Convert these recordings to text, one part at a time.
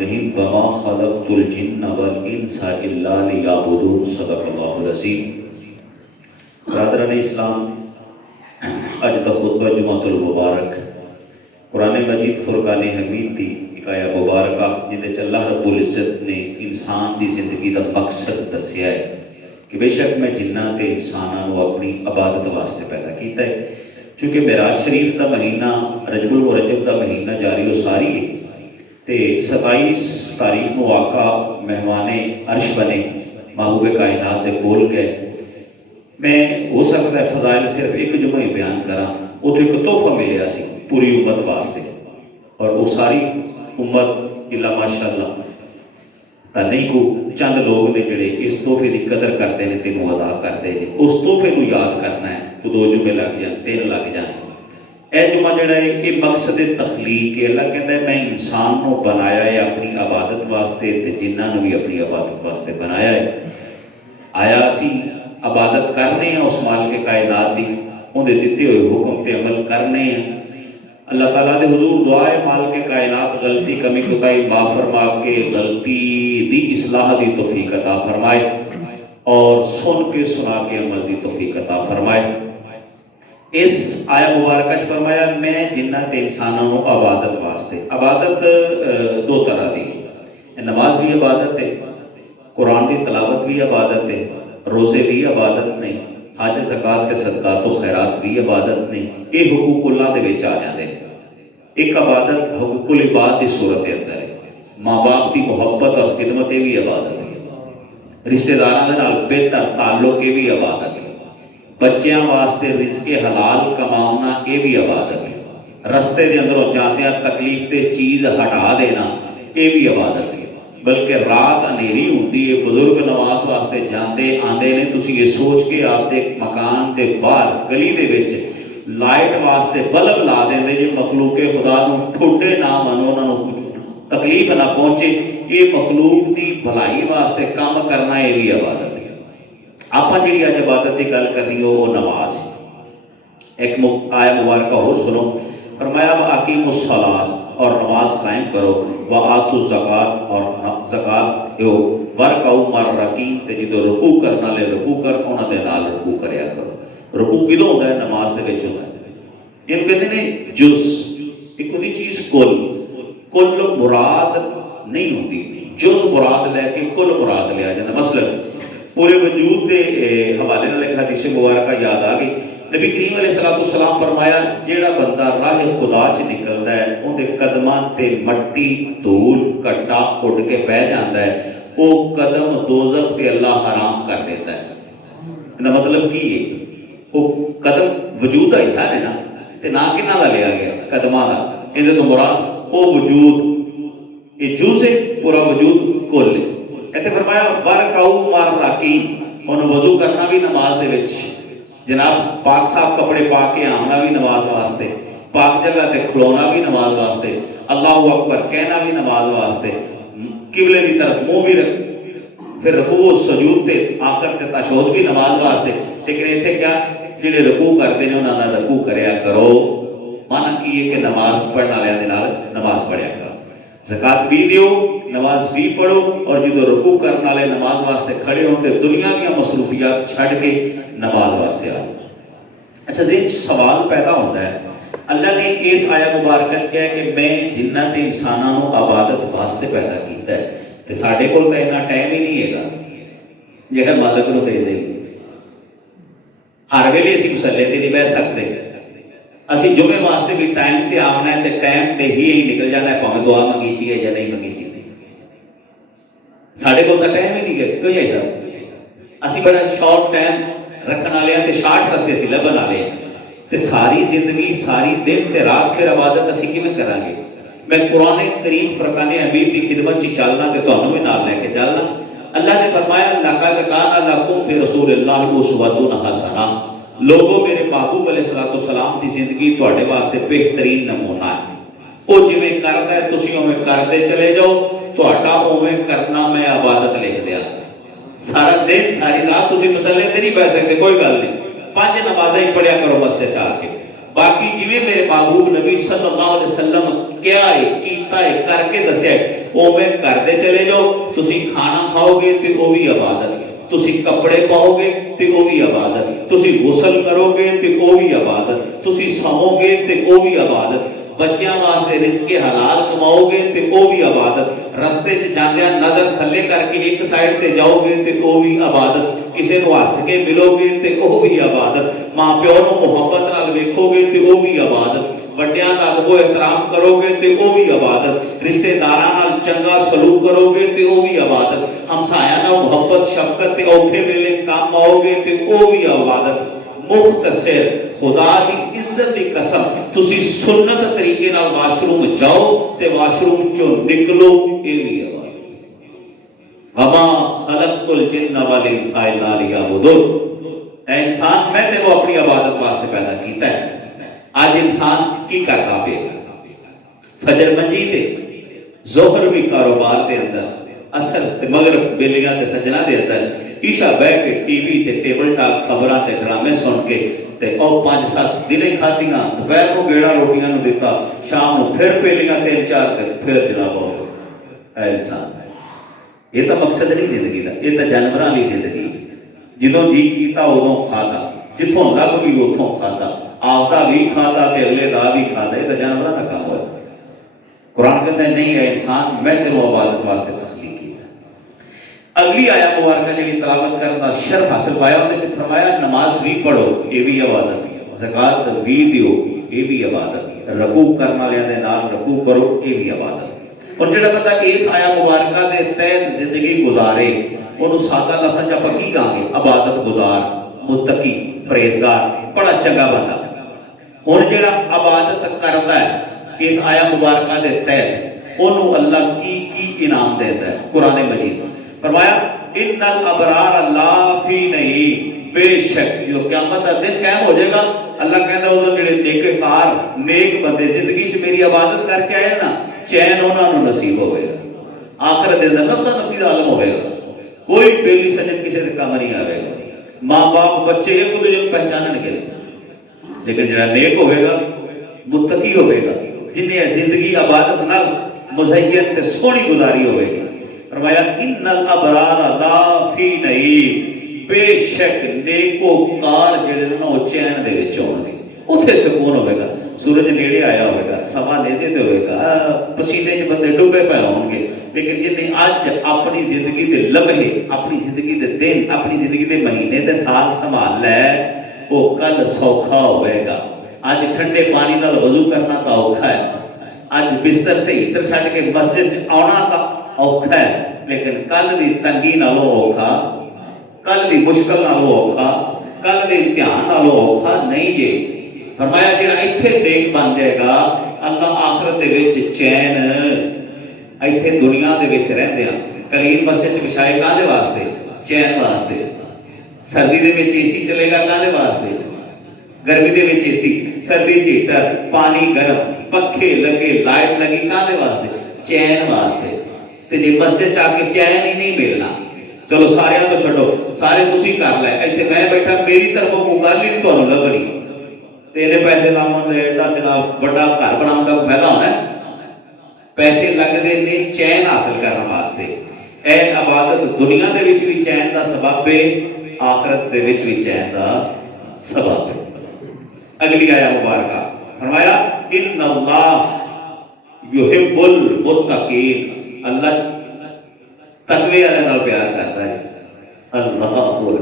रहीम वमा खलक़तुल जिन्न वल इंसा इल्ला लियअबुदून सदक़ल्लाहुल अज़ीम। बरादरान इस्लाम, अज का खुतबा जुमातुल मुबारक कुरान मजीद फुरकान हमीद की एक आया मुबारक जिंदे अल्लाह रब्बुल इज़्ज़त ने इंसान की जिंदगी का मकसद दसिया है कि बेशक मैं जिन्ना ते इंसानों अपनी इबादत वास्ते पैदा किया है। क्योंकि मेराज शरीफ का महीना रजबुल मुरज्जब का महीना जारी हो सारी है तो 27 तारीख को आका मेहमाने अर्श बने महबूब कायनात के कोल गए। मैं हो सकता है फजाइल सिर्फ एक जुमा ही बयान करा, उतो एक तोहफा मिलया सी पूरी उम्मत वास्ते और वो सारी उम्मत इला माशाअल्लाह तो नहीं को चंद लोग ने जोड़े इस तोहफे की कदर करते हैं, तेनों अदा करते हैं। उस तोहफे को याद करना है तो 2 जुमे लग जाए, 3 लग जाए। यह जुमा जोड़ा है ये मकसद तखलीक है। अल्लाह कहता है मैं इंसान को बनाया है अपनी इबादत वास्ते ते जिन्होंने भी अपनी इबादत वास्ते बनाया है। आया असी इबादत करने हैं उस मालिक कायनात की, उन्हें दिते हुए हुक्म ते अमल करने हैं। अल्लाह ताला दे हुजूर दुआ है मालिक कायनात गलती कमी कोताही माफ फरमा के गलती दी इस्लाह दी तौफीक अता फरमाए और सुन के सुना के अमल दी तौफीक अता फरमाए। इस आया मुबारक फरमाया मैं जिन्ना ते इंसानों को इबादत वास्ते। इबादत 2 तरह की, नमाज भी इबादत है, कुरान की तलावत भी इबादत है, रोज़े भी इबादत नहीं, हज ज़कात ते सदका तो खैरात भी इबादत नहीं। ये हुकूकुल्लाह दे विच आ जाते हैं। एक इबादत हुकूकुल इबाद की सूरत के अंदर है, माँ बाप की मुहब्बत और खिदमत भी इबादत है, रिश्तेदारों के नाल बेहतर ताल्लुक ये भी इबादत है, बच्चों वास्ते रिज़्क़े हलाल कमाना ये भी इबादत है, रस्ते के अंदरों जाते तकलीफ से चीज़ हटा देना ये भी इबादत है। बल्कि रात अंधेरी होती है, बुजुर्ग नमाज वास्ते जाते आते ने, तुसी ये सोच के आपके मकान के बाहर गली दे विच लाइट वास्ते बल्ब ला देंगे जे मखलूके खुदा नूं ठोडे ना मनो, उन्होंने तकलीफ ना पहुंचे। ये मखलूक की भलाई वास्ते काम करना ये भी इबादत है। आप जी अज इबादत की गल करनी हो वो नमाज है। एक आया मुबारक हो सुनो, फरमाया अकीमुस्सलात और नमाज कायम करो, व आतु ज़कात और ज़कात दो, वरकाऊ मर रकीन ते जो रुकू करना ले रुकू कर उन्होंने नाल रुकू करया करो। रुकू किदों होता है? नमाज दे विच होता है। इन्हें कहते हैं जुज़, एक होती चीज़ कुल। कुल मुराद नहीं होती, जुज़ मुराद लैके कुल मुराद लिया जाता। मसलन पूरे वजूद के हवाले नाल एक हदीस मुबारक याद आ गई। नबी करीम अलैहिस्सलाम फरमाया जेड़ा बंदा राह खुदा च निकलता है उनके कदमां ते मट्टी धूल घट्टा उड़ के पै जाता है, वो कदम दोज़ख ते अल्लाह हराम कर देता है। इसका मतलब की है? वो कदम वजूद का हिस्सा है ना, ते ना किन्ना दा लिया गया कदमां दा, इहदे तो मुराद वो वजूद, ये जुज़ है, पूरा वजूद कुल है। इत्थे फरमाया वरकाऊ मर राकीन, उन्हें वजू करना भी नमाज दे विच, जनाब पाक साफ कपड़े पा के आना भी नमाज वास्ते, पाक जगह ते खलोना भी नमाज वास्ते, अल्लाहु अकबर कहना भी नमाज वास्ते, किबले की तरफ मुंह भी रख, फिर रकू सजूद ते आखिर ते तशहुद भी नमाज वास्ते। लेकिन इत्थे क्या जिहड़े रकू करते हैं उन्होंने रकू करया करो, माना की है कि नमाज पढ़ने वाले दे नाल नमाज पढ़िया करो, ज़कात भी दियो, नमाज भी पढ़ो, और जो रुकू करने वाले नमाज वास्ते खड़े हो तो दुनिया दी मसरूफियात छड़ के नमाज वास्ते आ। अच्छा जी सवाल पैदा होता है, अल्लाह ने इस आया मुबारक कहा कि मैं जिन्ना ते इंसानों को इबादत वास्ते पैदा किया है, तो साढ़े कोल तो इन्ना टाइम ही नहीं है जो मालिक नूं दे दे। हर वेले असीं मसले ते नहीं बह सकते, असी जुमे वास्ते भी टाइम से आना है तो टाइम से ही निकल जाना है, भावें दुआ मंगीची है या नहीं मंगीची। साढ़े को टाइम ही नहीं है, क्यों है सर? असी बड़ा शॉर्ट टाइम रखने वाले हैं, शार्ट रस्ते से लभन वाले हैं, तो सारी जिंदगी सारी दिन ते रात फिर इबादत असी किवें करांगे? मैं कुरान करीम फुरकान हमीद की खिदमत च चलना तो तुहानूं भी नाल लैके चलना। अल्लाह ने फरमाया लक़द काना लकुम फ़ी रसूलिल्लाहि उस्वतुन हसना, लोगों मेरे महबूब अलैहिस्सलाम की जिंदगी तुहाडे वास्ते बेहतरीन नमूना है। वो जिवें करदा है तुसीं उवें करदे चले जाओ, तुहाडा उवें करना मैं इबादत लिख दिया। सारा दिन सारी रात तुसीं मसले ते नहीं बह सकते, कोई गल नहीं, 5 नमाज़ां ही पढ़िया करो मस्जिद च आके, बाकी जिवें मेरे महबूब नबी सल्लल्लाहु अलैहि वसल्लम क्या है कीता है करके दस्या है उवें करते चले जाओ। तुसी खाना खाओगे तो वह भी इबादत, तुसी कपड़े पाओगे तो वह भी इबादत, तुसी गुसल करोगे तो वह भी इबादत, तुसी सौओगे तो वह भी इबादत, बच्चों वास्ते रिज़्क़े हलाल कमाओगे तो वह भी इबादत, रस्ते च जांदियां नज़र थल्ले करके एक साइड ते जाओगे तो वह भी इबादत, किसी को हस के मिलोगे तो वह भी इबादत, माँ प्यो को मुहब्बत नाल वेखोगे तो वह भी इबादत, ਵੱਡਿਆਂ ਦਾ अदब एहतराम करोगे तो वह भी इबादत, रिश्तेदारां नाल चंगा सलूक करोगे तो वह भी इबादत, हमसायां नाल मुहब्बत शफकत ते औखे वेले काम आओगे तो वह भी इबादत। मुख्तसर खुदा की इज्जत की कसम तुसी सुन्नत तरीके नाल वाशरूम जाओ ते वाशरूम चो निकलो, ये भी इबादत। वमा खलक़तुल जिन्ना वल इंसा इल्ला लियअबुदून, ऐ इंसान मैं तेरे अपनी इबादत वास्ते पैदा कीता है। आज इंसान की करता पे फजर मंजी ते जोहर भी कारोबार के अंदर, असर ते मगरब बेलियां ते सजना के अंदर, ईशा बह के टीवी ते टेबल टॉक खबरां ते ड्रामे सुन के ते और 5-7 दिनें खादियां, दोपहर को गेड़ा रोटियां नूं दिता, शाम को फिर पेलियां 3-4 ते फिर जनाब है इंसान। ये तो मकसद नहीं जिंदगी का, ये तो जानवरों वाली जिंदगी। जो जी किया उदों खादा, जिथों लभ गई उतों खादा, आपदा भी खादा ते अगले दा भी खादा, ये तो जानवरों का काम है। कुरान कहता है नहीं है इंसान मैं तेरे इबादत वास्ते तखलीक किया। अगली आया मुबारक जी तलावत करने का शर्फ हासिल पाया, उन्हें फरमाया नमाज भी पढ़ो ये भी इबादत, ज़कात भी दियो ये भी इबादत, रकू करने वाले दे नाल रकू करो ये भी इबादत। और जो बंदा इस आया मुबारक के तहत जिंदगी गुजारे उन्होंने सादा लफ्ज़ च आपां की कहांगे इबादत गुजार, मुत्तकी, परहेजगार, बड़ा चंगा बंदा। हुण जिहड़ा इबादत करदा है इस आया मुबारक के तहत उन्होंने अल्लाह की इनाम देता है। कुरान मजीद फरमाया इन्नल अबरार लाफी नहीं, बेशक जो क़यामत का दिन कायम हो जाएगा, अल्लाह कहता है उदों जिहड़े नेककार नेक बंदे जिंदगी च मेरी इबादत करके आए ना, चैन उन्होंने नसीब होगा। आखिरत के अंदर नफ्सा नफसी का आलम होगा, कोई बेली सजन किसी के काम नहीं आएगा, माँ बाप बच्चे एक दूसरे को पहचानणगे, लेकिन जो नेक होगा मुत्तकी होगा, जिन्हें जिंदगी इबादत नाल मुज़य्यन ते सोहनी गुजारी होगी। फरमाया इन्नल अबरार लाफी नहीं, बेशक नेकोकार जिहड़े ना वो चैन दे विच होणगे, उत्थे सुकून होगा। सूरज नेड़े आया होगा, सवा नेजे ते होगा, पसीने च बंदे डुबे पे होंगे, लेकिन जिन्हें अज अपनी जिंदगी के लम्हे, अपनी जिंदगी के दिन, अपनी जिंदगी के महीने ते साल संभाल लै, वो कल सौखा होगा। अज ठंडे पानी नाल वजू करना तो औखा है, अज बिस्तर ते हीटर छड्ड के मस्जिद च आना तो औखा है, लेकिन कल की तंगी नालों औखा, कल की मुश्किल नालों औखा, कल के इम्तिहान नालों औखा नहीं जे। फरमाया जिहड़ा इत्थे नेक बन जाएगा, अल्लाह आखिरत दे विच चैन इत्थे दुनिया दे विच रहिंदियां कलीन मस्जिद च बिछाए काहदे वास्ते? चैन वास्ते। सर्दी दे विच एसी चलेगा काहदे वास्ते? गर्मी दे विच एसी, सर्दी च हीटर, पानी गर्म, पखे लगे, लाइट लगी काहदे वास्ते? चैन वास्ते। ते जे मस्जिद च आके चैन ही नहीं मिलना, चलो सारे तो छड्डो, सारे तुसी कर लै, इत्थे मैं बैठा मेरी तरफों कोई गल ही नहीं तुहानूं लभणी, तेरे पैसे लावन दे एडा जनाब बड़ा घर बनाने का फायदा होना है, पैसे लगते ने चैन हासिल करने वास्ते। ए इबादत दुनिया दे विच भी चैन का सबब है, आखिरत दे विच भी चैन का सबब है। अगली आया मुबारक फरमाया इन्नल्लाह युहिब्बुल मुत्तकीन, अल्लाह तकवे वाले नाल प्यार करता है। अल्लाहु अकबर,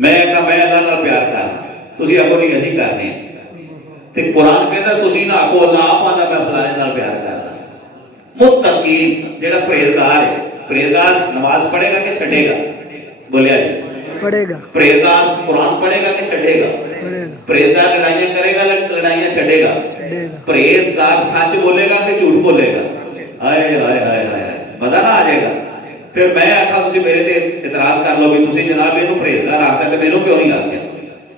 मैं अल्लाह नाल प्यार करना, तुसी आखो नहीं असीं करने, ते कुरान कहता तुसी ना आखो अल्लाह आप आंदा मैं फलाने नाल प्यार करना। मुत्तकीन जेड़ा परहेजगार है, परहेजगार नमाज पढ़ेगा कि छड्डेगा? बोलिया जी पढ़ेगा। परहेजगार कुरान पढ़ेगा कि छड्डेगा? परहेजगार लड़ाइयां करेगा, लड़ाइयां छड्डेगा? परहेजगार सच बोलेगा कि झूठ बोलेगा? हाय हाय हाय हाय, मजा ना आ जाएगा। फिर मैं आखा तुसी मेरे ते इतराज कर लो भी तुसी जनाब इहनूं परहेजगार आखदा ते मैनूं क्यों नहीं आखिया?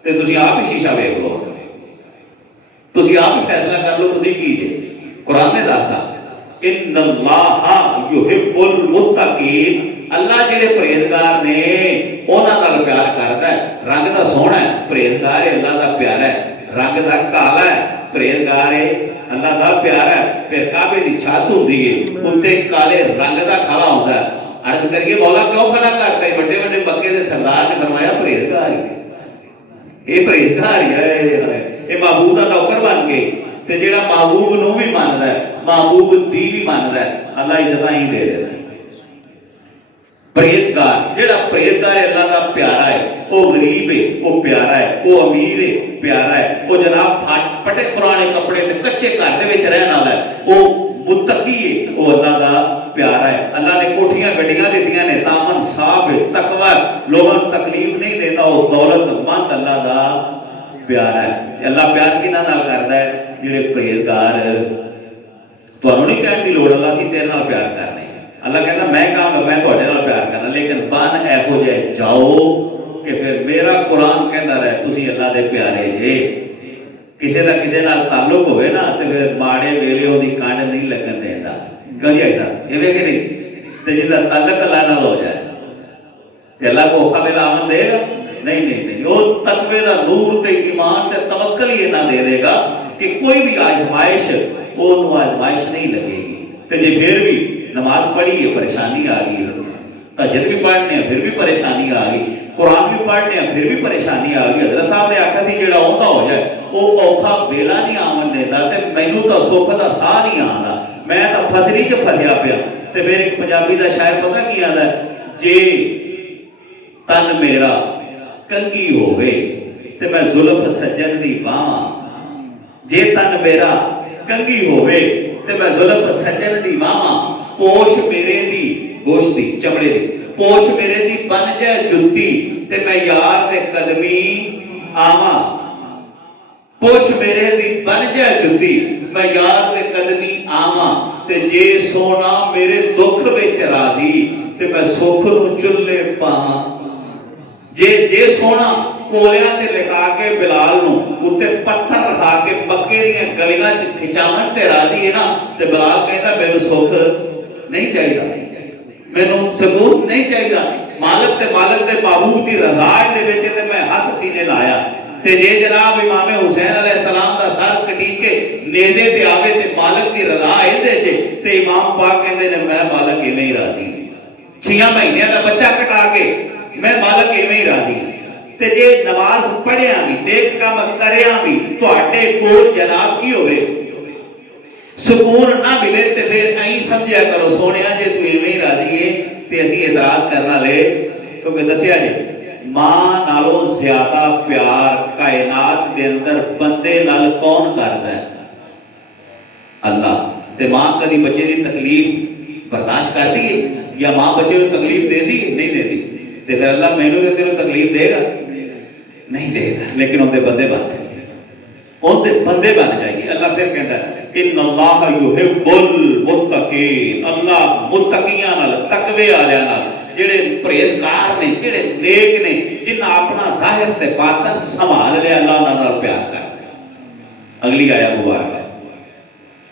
ते तुसी आप ही शीशा वेख लो, तुसी आप ही फैसला कर लो तुसी की जे। कुरान ने दसदा इन्नल्लाहा युहिब्बुल मुत्तकीन, अल्लाह जिहड़े परहेजगार ने उन्हां नाल प्यार करदा है। रंग दा सोहना है परहेजगार है, अल्लाह दा प्यारा है, रंग दा काला है परहेजगार है, अल्लाह दा प्यार है। फिर काबे की छत होंदी है, उत्ते काले रंग का खला होता है। अर्ज करिए मौला क्यों खला करता है? बड़े बड़े मक्के के सरदार ने फरमाया परहेजगार ही, ये परहेजगार ही है, ये महबूब का नौकर बन गए। तो जो महबूब नूं भी मानता है, महबूब दी भी मानता है, अल्लाह इज्जत ही दे देता है। परहेजगार, जो परहेजगार है अल्लाह का प्यारा है, वो गरीब है वो प्यारा है, वो अमीर है प्यारा है, वो जनाब फटे पुराने कपड़े ते कच्चे घर दे विच रहने वाला है, वो मुत्तकी है, वो अल्लाह का प्यारा है। अल्लाह ने कोठियां गड्डियां दित्तियां ने, दामन साफ है, तकवा, लोगों को तकलीफ नहीं देता, वो दौलतमंद अल्लाह का प्यारा है। अल्लाह प्यार किहनां नाल करदा है? जिहड़े परहेजगार, तुहानूं नहीं कहण दी लोड़ अल्लाह असीं तेरे नाल प्यार करने। अल्लाह कहता मैं कहूँगा मैं तुहाडे नाल प्यार करना, लेकिन बन इहो जिहे जाओ कि फिर मेरा कुरान कहता रहे तुसीं अल्लाह दे प्यारे जे। किसी का किसी नाल ताल्लुक होवे ना तो फिर माड़े वेले उहदी कंड नहीं लगन देंदा। कभी ऐसा इवें कि नहीं? तो जिहदा ताल्लुक अल्लाह नाल हो जाए तो अल्लाह को औखा वेला आवन देगा? नहीं नहीं नहीं, वो तकवे दा नूर ते ईमान ते तवक्कल ही इन्ना दे देगा कि कोई भी आजमाइश ओनू आजमाइश नहीं लगेगी। तो जे फिर भी नमाज पढ़ी है परेशानी आ गई, तहज्जुद भी पढ़ने फिर भी परेशानी आ गई, कुरान भी पढ़ने फिर भी परेशानी आ गई। हज़रत साहब ने आखा थी जिहड़ा आउंदा हो जाए वो औखा वेला नहीं आवन देंदा ते मैनू तां सुख दा साह नहीं आंदा, मैं तां फसली च फसिया पिया। ते फिर एक पंजाबी दा शायर पता की आंदा, जे तन मेरा कंगी होवे ते मैं जुल्फ सज्जन दी बावां, जे तन मेरा कंगी होवे ते मैं जुल्फ सज्जन दी बावां, पोश मेरे दी गोश्त दी चमड़े दी, पोश मेरे दी बन जाए जुत्ती ते मैं यार दे कदमी आवा, पोश मेरे दी बन जाए जुत्ती मैं यार दे कदमी आवा, ते जे सोना मेरे दुख विच राजी ते मैं सुख नूं चुल्ले पावां। जे सोना कोलियां ते लिटा के बिलाल नूं उत्ते पत्थर रखा के मक्के दी गलियां च खिचावन ते राजी है ना, ते बिलाल कहता मैनूं सुख नहीं चाहिए, मैनूं सुकून नहीं चाहिए, मालिक ते महबूब दी रज़ा दे विच ते मैं हस सीने लाया। ते जे जनाब इमाम हुसैन अलैहिस्सलाम दा सर कटीच के नेज़े ते आवे ते मालिक दी रज़ा इहदे च, ते इमाम पाक कहंदे ने मैं मालिक इवें ही राजी, 6 महीने दा बच्चा कटा के मैं मालिक इवें ही राजी। ते जे नमाज पढ़िया भी नेक काम करिया भी तुहाडे कोल जनाब की होवे सुकून ना मिले ते फिर ऐं समझिया करो सोनिया जे तू इवें ही राजी है ते असीं एतराज करना ले, क्योंकि दसिया जी मां नालों ज्यादा प्यार कायनात दे अंदर बंदे नाल कौन करदा है? अल्लाह। ते मां कदी बच्चे दी तकलीफ बर्दाश्त करदी है या मां बच्चे को तकलीफ देती है? नहीं देती। ते फिर अल्लाह मैनू ते तेनू तकलीफ देगा? नहीं देगा, लेकिन उनके बंदे बन जाएंगे, उनके बंदे बन जाएंगे। अल्लाह फिर कहता है इन्नल्लाह युहिब्बुल मुत्तकीन, अल्लाह मुत्तकियां नाल तकवे वालियां नाल जेड़े परहेजगार ने जेड़े नेक ने जिन्हां अपना जाहिर ते बातन संभाल लिया अल्लाह उन्हां नाल प्यार करदा। अगली आयत मुबारक है,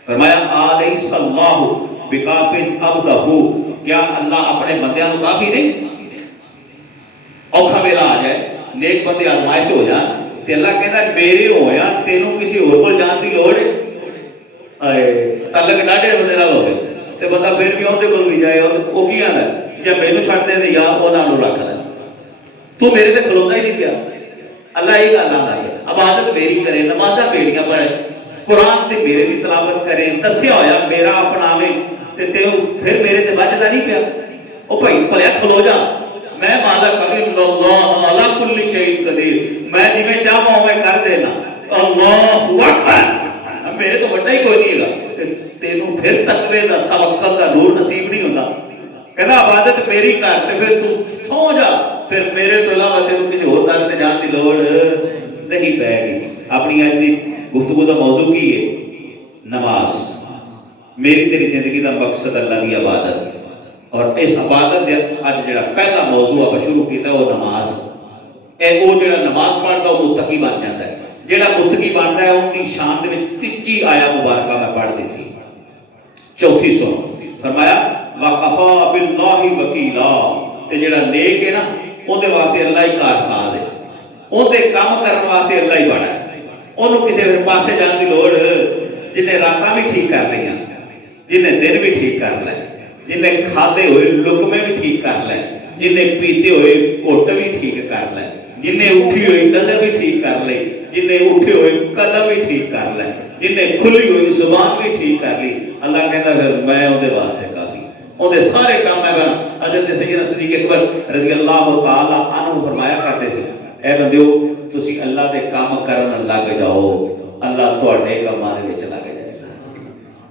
फरमाया अलैहिस्सलाहु बिकाफिन अब्दहु, क्या अल्लाह अपने बंदियां को काफी नहीं? औखा वेला आ जाए नेक बंदे आजमाइश हो जान ते अल्लाह कहता मेरे होया तेनू किसी होर कोल जान दी लोड़ है? तलक डाढे बंदे नाल होवे ते बंदा फिर भी उहदे कोल भी जाए ओ की आंदा जे मैनू छड्ड दे ते यार उहनां नूं रख ले, तू मेरे ते खलोंदा ही नहीं पिया। अल्लाह ये गल आंदा है इबादत मेरी करे, नमाज़ां बेड़ियां पढ़े, कुरान ते मेरे दी तिलावत करे, दस्सिया होया मेरा अपनावे ते तेनू फिर मेरे ते वजदा नहीं पिया। ओ भाई भलिया खलो जा, मैं मालिक अल्लाह अला कुल्ली शैइन कदीर, मैं जिवें चाहां उवें कर देना, अल्लाहु अकबर, मेरे तो वड्डा ही कोई नहीं हैगा। तेनू फिर तकवे दा तवक्कल दा नूर नसीब नहीं होता। कहता इबादत मेरी कर ते फिर तू सो जा, फिर मेरे तो इलावा तेनू किसी होर दर ते जान दी लोड़ नहीं पैगी। अपनी अज दी गुफ्तगू दा मौजू की है? नमाज। मेरी तेरी जिंदगी दा मकसद अल्लाह दी इबादत, और इस इबादत दे अज जिहड़ा पहला मौजू आप शुरू किया वो नमाज। वो जिहड़ा नमाज पढ़दा वो मुत्तकी बन जाता है, जिहड़ा मुत्तकी बनता है उनकी शान दे विच तीजी आया मुबारका मैं पढ़ दी थी, चौथी सुनो, फरमाया वकफा बिल्लाहि वकीला, ते जिहड़ा नेक है ना उहदे वास्ते अल्लाह ही कारसाज है, उहदे काम करने वास्ते अल्लाह ही बड़ा है, उहनूं किसी पासे जाने की लोड़ जिन्हें रातां भी ठीक कर लिया, जिन्हें दिन भी ठीक कर लै, जिन्हें खाधे हुए लुकमे भी ठीक कर लै, जिन्हें पीते हुए घुट भी ठीक कर लै, जिन्हें उठी हुई नजर भी ठीक कर ली, जिन्हें उठे हुए कदम भी ठीक कर लै, जिन्हें खुली हुई जुबान भी ठीक कर ली। अल्लाह कहता फिर मैं उहदे वास्ते काफी, उहदे सारे काम मैं हज़रत सैयदना सिद्दीक़ अकबर रज़ी अल्लाह तआला अन्हु फरमाया करते थे, ऐ बंदियो तुसी अल्लाह दे काम करन लग जाओ, अल्लाह तुहाडे कामां दे विच लग जाएगा।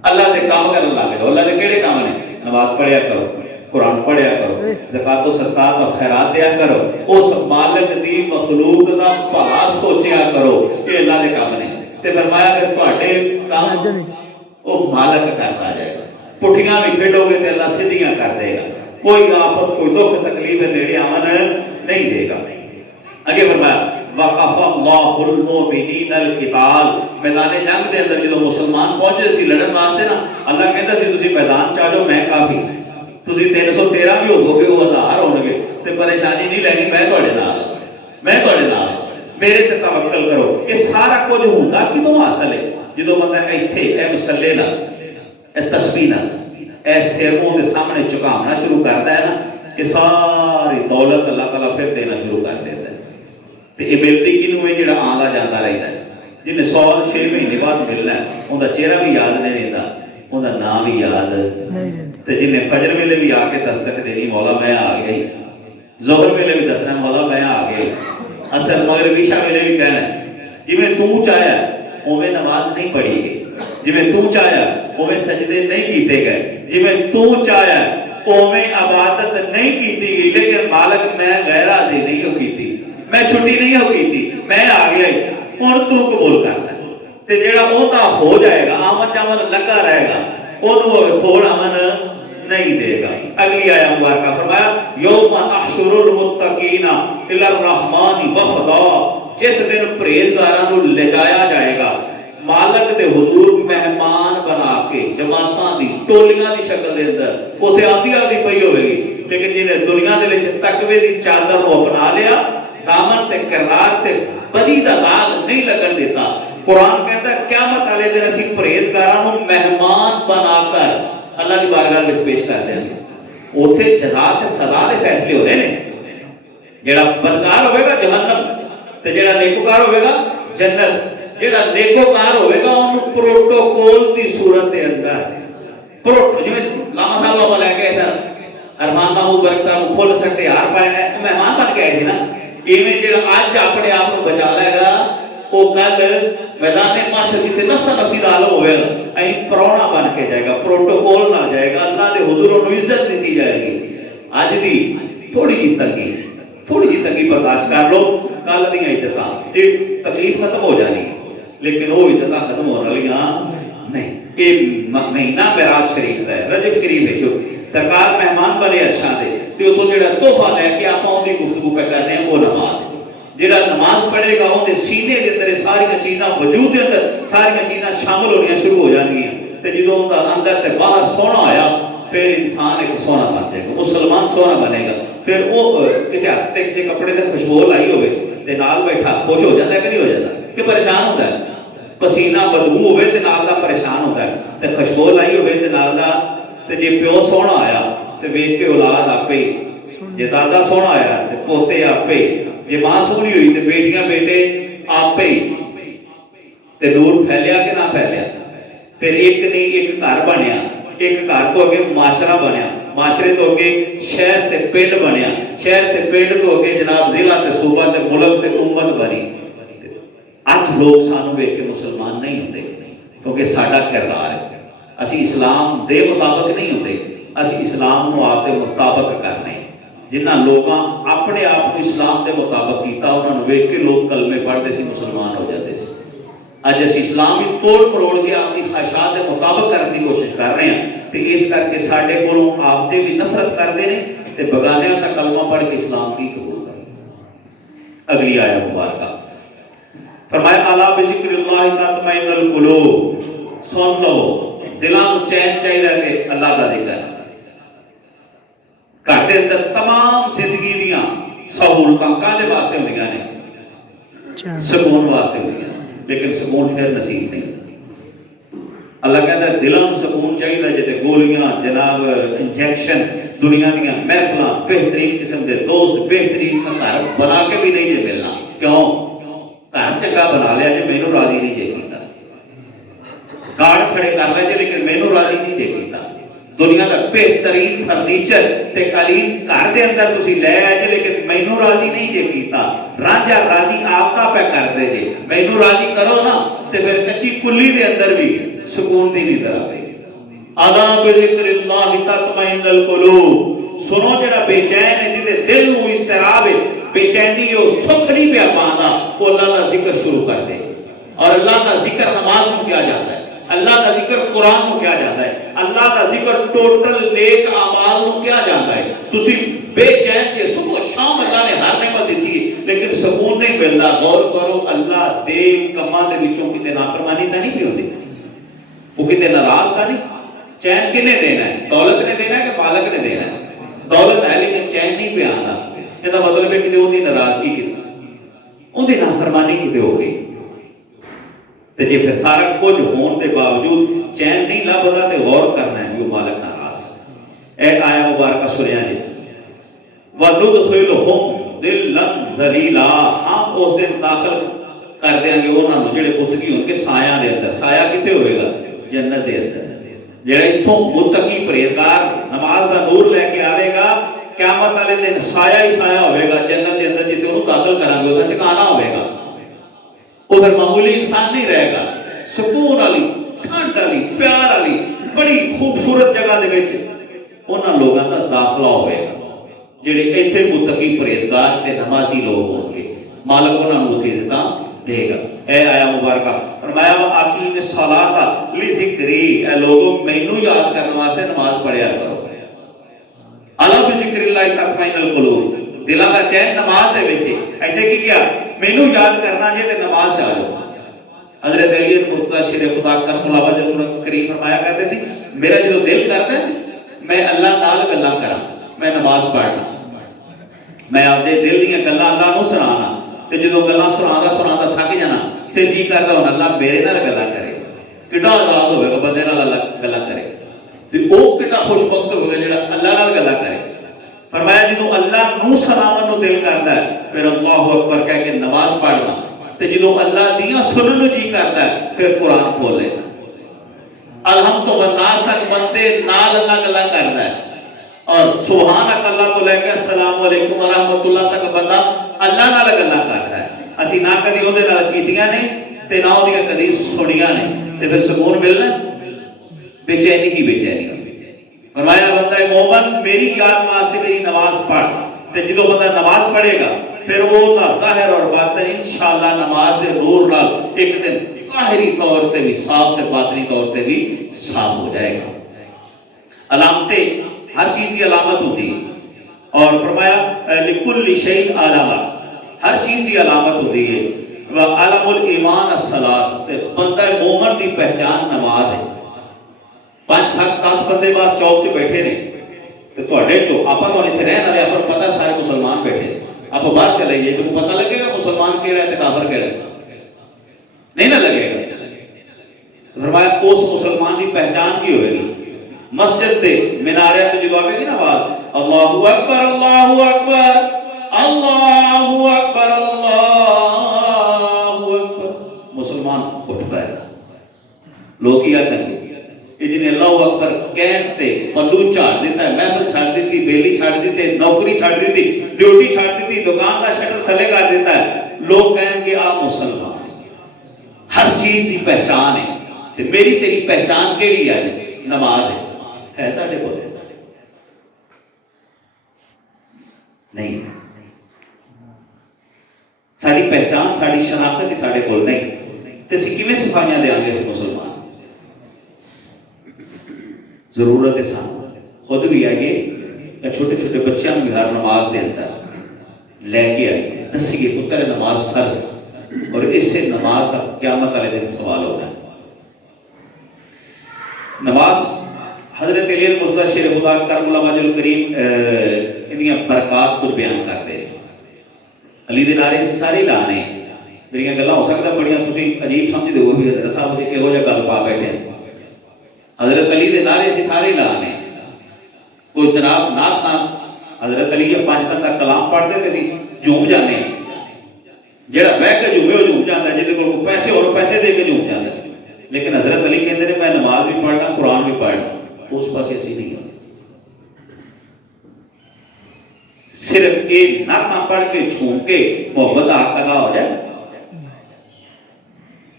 अल्लाह दे काम करन लग जाओ। अल्लाह दे किहड़े काम ने? नमाज पढ़िया करो, कुरान पढ़िया करो, ज़कात सदकात और खैरात दिया करो, उस मालिक दी मखलूक दा भला सोचिया करो, ये अल्लाह दे काम ने। ते फरमाया कि तुहाडे काम ओ मालिक करता जाएगा। पुठियां भी खेडोगे तो अल्लाह सीधियां कर देगा, कोई आफत कोई दुख तकलीफ नेड़े आवन नहीं देगा। अगे फरमाया वक़फ़अल्लाहुल मुमिनीनल क़िताल, मैदान जंग के अंदर जो मुसलमान पहुंचे सी लड़न वास्ते ना, अल्लाह कहता सी तुसी मैदान च आ जाओ, मैं काफी, तुसी 313 भी होवोगे वो 1000 होणगे ते परेशानी नहीं लेनी, मैं तुहाडे नाल, मैं तुहाडे नाल, मेरे ते तवक्कल करो। ये सारा कुछ हुंदा किदों हासिल है? जो बंदा इत्थे ए मसले ना, ए तस्बीह ना, ए सिर मुंह दे सामने झुकावना शुरू करता है ना, ये सारी दौलत अल्लाह ताला फिर देना शुरू कर देता है। तो ये मिलती किनू है? जिहड़ा आंदा जाता रहता है, जिन्हें 106 महीने बाद मिलना है, उनका चेहरा भी याद नहीं रहता, उनका नाम भी याद नहीं, तो जिन्हें फजर वेले भी आके दस्तक देनी, मौला मैं आ गया ही, जोहर वेले भी दसना मौला मैं आ गया, असर मगरिब इशा वेले भी कहना जिवें तू चाहया उवें नमाज नहीं पढ़ी गई, जिवें तू चाहया उवें सजदे नहीं कीते गए, जिवें तू चाहया उवें इबादत नहीं की गई, लेकिन मालिक मैं गैर हाजिर नहीं हो की, मैं छुट्टी नहीं हो की, मैं आ गया ही, हुण तू कबूल कर ले। ते जेड़ा ओहदा हो जाएगा, आमन जामन लगा रहेगा, ओनू थोड़ा अमन नहीं देगा। अगली आया मुबारका फरमाया यौमा नहशुरुल मुत्तकीना इलर रहमानी वफदा, जिस दिन परहेजगारां नूं ले जाया जाएगा मालिक दे हुजूर मेहमान बना के, जमातां दी टोलियां दी शक्ल दे अंदर, उथे आधी आधी पई होवेगी, लेकिन जिन्हें दुनिया दे विच तकवे दी चादर नूं अपना लिया, दामन ते किरदार ते बदी दा दाग नहीं लगन देता। कुरान कहता है क़यामत वाले दिन असीं परहेजगारां नूं मेहमान बनाकर अल्लाह की बारगाह में पेश कर देंगे। उथे जज़ा ते सज़ा दे फैसले हो रहे ने, जेड़ा बदकार होवेगा जहन्नम ते जेड़ा नेकोकार होवेगा जन्नत। जेड़ा नेकोकार होवेगा उन्हें प्रोटोकॉल की सूरत के अंदर जिवें लामा साहब बाबा लैके आए सर, अरमान महमूद वर्क साहब फुल सट्टे हार पाया मेहमान बन के आए थे ना, इवें जेड़ा अज अपने आप को बचा लेगा वो कल मैदान माशर जिथे नफसा नफसी का आलम होवेगा, अहीं परौना बन के जाएगा, प्रोटोकॉल ना जाएगा, अल्लाह के हुजूर नूं इज्जत दी जाएगी। अज दी थोड़ी जी तंगी बर्दाश्त कर लो, कल दी इज्जतां ये तकलीफ खत्म हो जानी, लेकिन वो इज्जतां खत्म होने वालियां नहीं। ये महीना मेराज शरीफ का है, रजब शरीफ है, सरकार मेहमान बने अर्शां दे, ते उतों जेड़ा तोहफा लैके आपां उहदी गुफ्तगू पे करने हैं वो नमाज है। जेड़ा नमाज पढ़ेगा उहदे सीने के अंदर सारियां चीज़ां वजूद के अंदर सारियां चीज़ां शामिल होनियां शुरू हो जाएंगियां, ते जदों उहदा अंदर ते बाहर सोहना होया फिर इंसान एक सोहना बन जाएगा, मुसलमान सोहना बनेगा। फिर वो किसी हाथ ते किसी कपड़े ते खुशबू लाई होवे ते नाल बैठा खुश हो जाता है कि नहीं हो जाता, कि परेशान होता है? पसीना बदबू होवे ते नाल दा परेशान होता है, ते खुशबू लाई होवे ते नाल दा, ते जे प्यो सोहना आया ते वेख के औलाद आपे, जे दादा सोहना आया ते पोते आपे, जे मां सोहनी हुई तो बेटियां बेटे आपे, ते नूर फैलिया कि ना फैलिया? फिर एक नहीं एक घर बनया, एक घर तो अगे माशरा बनया, माशरे तो अगे शहर ते पिंड बनया, शहर ते पिंड तो अगे जनाब जिला ते सूबा ते मुल्क ते उम्मत बनी। अज लोग सानू वेख के मुसलमान नहीं होंदे, क्योंकि साडा किरदार है, असी इस्लाम दे मुताबिक नहीं होंदे, असी इस्लाम नूं आप दे मुताबिक करने। जिन्हां लोगां अपने आप को इस्लाम के मुताबिक किया, उन्होंने वेख के लोग कलमे पढ़ते थे, मुसलमान हो जाते थे। अज असीं इस्लाम ही तोड़ मरोड़ के अपनी ख्वाहिशात के मुताबिक करने की कोशिश कर रहे हैं, तो इस करके साडे कोलों आपदे भी नफरत करते हैं ते बगानियां तक कलमा पढ़ के इस्लाम की कबूल कर। अगली आया मुबारका फरमाया अला बिज़िक्रिल्लाहि तत्मइन्नुल कुलूब, सुन लो दिलों को चैन चाहिए कि अल्लाह का जिक्र। घर के अंदर तमाम जिंदगी दियां सहूलतां काहदे वास्ते होंदियां ने? सुकून वास्ते होंदियां, लेकिन सुकून फिर नसीब नहीं। अल्लाह कहता है दिलों को सुकून चाहिए जिते गोलियां जनाब इंजैक्शन दुनिया दी महफिल बेहतरीन किस्म के दोस्त बेहतरीन घर बना के भी नहीं जे मिलना। क्यों? घर चंगा बना लिया जे मैनू राजी नहीं जे कीता, कार्ड खड़े कर लिया जे लेकिन मैनू राजी नहीं जे कीता। दुनिया का बेहतरीन फर्नीचर ते कालीन घर के अंदर तुसी ले आए जे लेकिन मैनू राजी नहीं जे कीता। रांझा राजी आपका पे कर दे जे, मैनू राजी करो ना ते फिर कच्ची कुल्ली दे अंदर भी सुकून दी नींद आवे। अला बिज़िक्रिल्लाह तत्मइन्नुल कुलूब। सुनो जेड़ा बेचैन है जिदे दिल नू इस्तराब है बेचैनी हो सुख नहीं पिया पांदा वो अल्लाह का जिक्र शुरू कर दे। और अल्लाह का जिक्र नमाज में किया जाता है, अल्लाह का जिक्र कुरान में किया जाता है, अल्लाह का जिक्र टोटल नेक अमाल में किया जाता है। तुसी बेचैन जे सुबह शाम अल्लाह ने हर नेमत दी लेकिन सुकून नहीं मिलता। गौर करो अल्लाह दे कमां दे विचों किते नाफरमानी तां नहीं पई होंदी, वो किते नाराज तां नहीं। चैन किने देना है? दौलत ने देना है कि मालिक ने देना है? दौलत है लेकिन चैन नहीं पे आना। ਇਹਦਾ मतलब है किते ओदी नाराजगी की ओदी नाफरमानी किते हो गई ते जे फिर सारा कुछ होने के बावजूद चैन नहीं लभदा ते गौर करना है कि वो मालिक नाराज है। ए आया मुबारक सुनिया जी वनुदखिलहुम दिल्लन ज़लीला। हम उस दिन दाखिल कर देंगे उन्होंने जेड़े मुत्तकी होंगे साया दे अंदर। साया किते होएगा? जन्नत दे अंदर। जेड़ा इथों मुत्तकी परहेजगार नमाज का नूर लेके आवेगा क़यामत वाले दिन साया ही साया होगा जन्नत के अंदर जिथे उन्होंने दाखिल करांगे उधर ठिकाना होगा। वो फिर मामूली इंसान नहीं रहेगा, सुकून वाली ठंड वाली प्यार वाली बड़ी खूबसूरत जगह दे विच उन्हां लोगों का दाखिला होगा जिहड़े इत्थे मुत्तकी परहेजगार ते नमाजी लोग होंगे। मालिक उन्होंने उत्थे इज्जतां देगा। ए आया मुबारक फरमाया व आकीम सलाता लिज़िक्री। ए लोगों मैनू याद करने वास्ते नमाज पढ़िया करो। अला बिज़िक्रिल्लाह तत्मइन्नुल कुलूब। दिलों का चैन नमाज दे विच है। इत्थे की किया? मैनू याद करना जे ते नमाज च आ जाओ। हज़रत अली मुर्तज़ा शेर खुदा करमुल्लाह वजह करीम फरमाया करते सी मेरा जो दिल करता है मैं अल्लाह नाल गल्लां करां, मैं नमाज पढ़ना, मैं अपने दिल दी गल्लां अल्लाह नूं सुनाना ते जो गल्लां सुनादा सुनादा थक जाना फिर जी करदा हुण अल्लाह मेरे नाल गल्लां करे। किड्डा आजाद होवेगा बंदे नाल अल्लाह गल्लां करे ते ओ किड्डा खुशबख्त होवेगा जेड़ा अल्लाह नाल गल्लां करे। फरमाया जो अल्लाह नूं सुनावन नूं दिल करदा है फिर अल्लाहु अकबर कह के नमाज पढ़ना ते जो अल्लाह दियां सुनन नूं जी करदा है फिर कुरान खोल लेना। अलहम्द वन्नास तक बंदे नाल अल्लाह गल्लां करदा है और सुभानक अल्लाह तो लेके अस्सलाम वालेकुम व रहमतुल्लाह तक बंदा अल्लाह नाल गल्लां करदा है। असीं ना कदी ओहदे नाल कीतियां ने ते ना ओहदियां कदी सुनियां ने ते फिर सुकून मिलना बेचैनी की बेचैनी। फरमाया बंदा मोमन मेरी याद वास्ते मेरी नमाज पढ़ ते जो बंदा नमाज पढ़ेगा फिर वो ज़ाहिर और बातिन इंशाअल्लाह नमाज के नूर नाल एक दिन ज़ाहिरी तौर पे भी साफ ते बातिनी तौर पे भी साफ हो जाएगा। अलामतें हर चीज की अलामत होती है और फरमाया लिकुल्लि शैइन अलामा, हर चीज की अलामत होती है। व अलमुल ईमान अस्सलात, बंदा मोमन की पहचान नमाज है। 5-7-10 बंदे बाहर चौक च बैठे ने तो तुहाडे चो आपां तो इत्थे रहण वाले आपां पता सारे मुसलमान बैठे, आप बाहर चले जाइए तो पता लगेगा मुसलमान केड़ा है ते काफिर केड़ा है? नहीं ना लगेगा। फरमाया उस मुसलमान की पहचान की होगी? मस्जिद के मीनारे तो जो आवेगी ना आवाज अल्लाहु अकबर अल्लाहु अकबर अल्लाहु अकबर अल्लाहु अकबर, मुसलमान उठ पाएगा। लोग क्या करेंगे? जिन्हें अल्लाहु अकबर कहते पल्लू झाड़ देता है, महफिल छाड़ देती, बेली छाड़ देते, नौकरी छाड़ देती, ड्यूटी छाड़ देती, दुकान का शटर थले कर देता है, लोग कहेंगे आप मुसलमान। हर चीज की पहचान है ते मेरी तेरी पहचान केड़ी है? नमाज है साडे कोल नहीं, साडी पहचान साडी शनाख्त ही साडे कोल नहीं ते असीं किवें सिफाइयां देंगे इस मुसलमान? जरूरत है सानू खुद भी आइए या छोटे छोटे बच्चों भी हर नमाज के अंदर लैके आइए, दसीए पुत्र नमाज फर्ज और इससे नमाज का क़यामत वाले दिन सवाल होना है। नमाज हजरत अली मुर्तज़ा शेर खुदा करमुल्लाह वजहुल करीम इन्दियां बरकात कुछ बयान करते हैं। अली दे नारे असीं सारे लाने मेरिया गल्लां हो सकदा बड़ियां तुसीं अजीब समझदे हो भी हज़रत साहब असीं किहो जिहा गल पा बैठे हैं, हजरत अली के नारे असीं सारे लाने। कोई जनाब नाथ खान हजरत अली के 5 दिन का कलाम पढ़ते थे असीं झूम जाने। जेड़ा बह के झूमे वो झूम जाता, जिहदे कोल पैसे और पैसे दे के झूम जाता। लेकिन हजरत अली कहते हैं मैं नमाज भी पढ़ना कुरान भी पढ़ना, उस पासे असीं नहीं। सिर्फ ये नाता पढ़ के झूम के मोहब्बत हक अदा हो जाए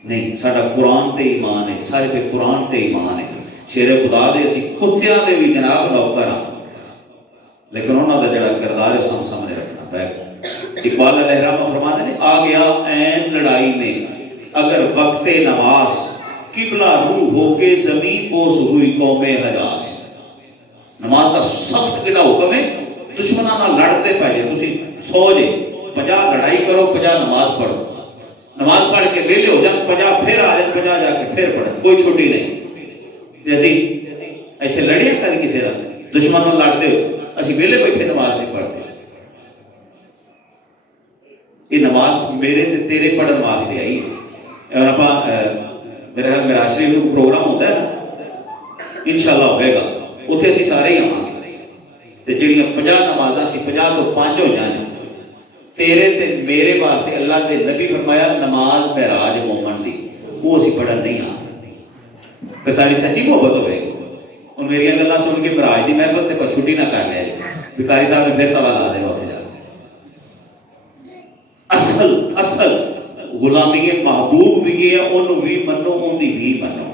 नहीं। साडा कुरान ते ईमान है, साहिब कुरान ते ईमान है। शेरे खुदा दे असीं कुत्तियां दे भी जनाब नौकर हां, लेकिन उन्हां दा जिहड़ा किरदार है सामने सामने रखना पै। इकबाल अलैहिर्रहमा फरमाते हैं आ गया ऐन लड़ाई में अगर वक्ते नमाज किबला रूह होके जमीन बोस हुई कौमे हजास। नमाज का सख्त किड़ा हुक्म है, दुश्मनों नाल लड़ते पै जे तुसीं 100 जे 50 लड़ाई करो 50 नमाज पढ़ो। नमाज पढ़ के वेले हो जान 50 फिर आ जाए 50 जाके फिर पढ़े, कोई छुट्टी नहीं। ते असीं इत्थे लड़े कद किसी दा दुश्मन नाल लड़ते हो असीं वेले बैठे नमाज नहीं पढ़ते। ये नमाज मेरे ते तेरे पढ़न वास्ते आई है। और आप मेरा शरीफ को प्रोग्राम होता है ना इंशाअल्लाह होएगा, उत्थे असीं सारे ही आवांगे ते जिहड़ियां 50 नमाज़ां सी 50 तो 5 हो जाने तेरे ते मेरे वास्ते। अल्लाह के नबी फरमाया नमाज महराज मोमन दी वो असीं पढ़न नहीं आ ते साडी सच्ची मोहब्बत होएगी। हुण मेरियां गल्लां सुन के महराज दी महफिल ते पर छुट्टी ना कर लिया जी, भिखारी साहब ने फिर तवा ला देना उत्थे जाके। असल असल गुलामी महबूब भी है, उन्होंने भी मनो उनकी भी मनो।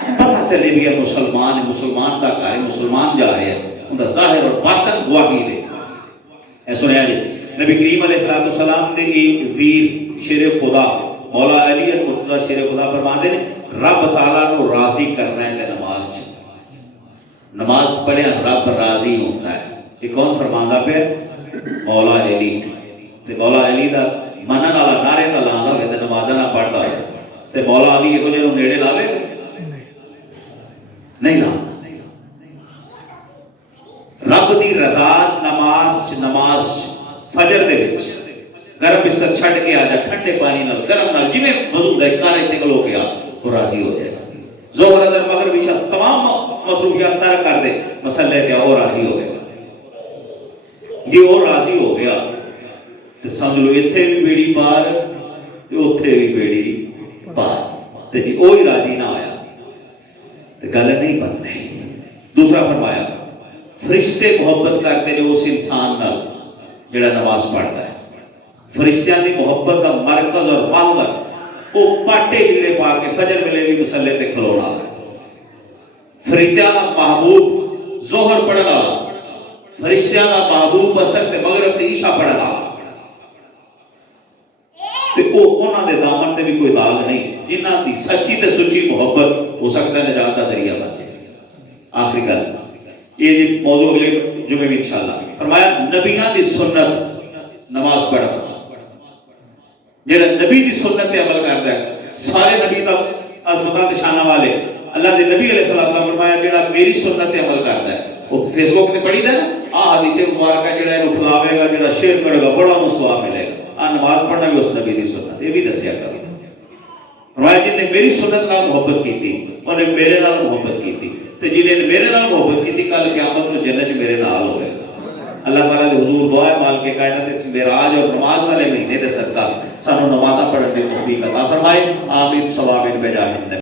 पता चले भी है मुसलमान है, मुसलमान का घर है, मुसलमान जा रहे हैं, उनका जाहिर और बातन गुआही दे। ऐ सुनिया जी नबी करीम अलैहिस्सलाम दे एक वीर शेर खुदा मौला अली अल मुर्तज़ा शेर खुदा फरमाते ने रब ताला नु राजी करना है ते नमाज च। नमाज पढ़े रब राजी होता है। ये कौन फरमांदा पे? मौला अली। ते मौला अली दा मनन वाला नारे ता लांदा होवे ते नमाज़ां ना पढ़दा होवे ते मौला अली इहो जिहे नेड़े लावेगा नहीं ला। रब दी रज़ा नमाज फजर दे विच गरम बिस्तर छड़ के आ जा ठंडे पानी नाल गरम नाल जिवें वजू दा कारे ते खलो के आ वो राजी हो जाएगा। ज़ोहर अज़र मगरिब इशा तमाम मसरूफियात तर्क कर दे मसले पे और राजी हो गया जी। और राजी हो गया तो समझ लो इत्थे भी बेड़ी पार ते उत्थे भी बेड़ी पार ते जी ओ ही राजी ना आया तो गल नहीं बननी। दूसरा फरमाया फरिश्ते मोहब्बत करते हैं उस इंसान नाल जिहड़ा नमाज पढ़ता है। फरिश्तियां की मोहब्बत का मरकज और माहौल वो पाटे लीड़े पा के फजर वेले भी मसले ते खलोना। फरिश्तियां का महबूब जोहर पढ़न वाला, फरिश्तियां का महबूब असर ते मगरिब ते ईशा पढ़न वाला ते ओ उन्हां दे दामन ते भी कोई दाग नहीं जिन्हां दी सच्ची ते सुच्ची मोहब्बत हो सकता है निजात का जरिया बन जाए। आखिरी गल ये जी मौजू अगले जुमे में इंशाअल्लाह फरमाया नबियां दी सुन्नत नमाज पढ़ना। जेड़ा नबी दी सुन्नत पे अमल करता है सारे नबी दा अज़मतां ते शाना वाले अल्लाह दे नबी अलैहिस्सलाम ने फरमाया जेड़ा मेरी सुन्नत पे अमल करता है वो फेसबुक ते पढ़ी दा ना आ हदीस मुबारक जेड़ा इनु फलावेगा जेड़ा शेयर करेगा बड़ा उस सवाब मिलेगा। आ नमाज पढ़ना भी उस नबी दी सुन्नत ये भी दसिया करो। फरमाया जिन्हें मेरी सुन्नत नाल मोहब्बत की उन्हें मेरे नाल मोहब्बत की ते जिन्हें मेरे नाल मोहब्बत की कल क़यामत में जन्नत च मेरे नाल होएगा। अल्लाह ताला दे हुजूर दुआ है माल के कायनात मेराज और नमाज वाले महीने दे सदका सानू नमाज़ां पढ़न दी तौफीक अता फरमाए। आमीन सवाब इन बेजाहिन।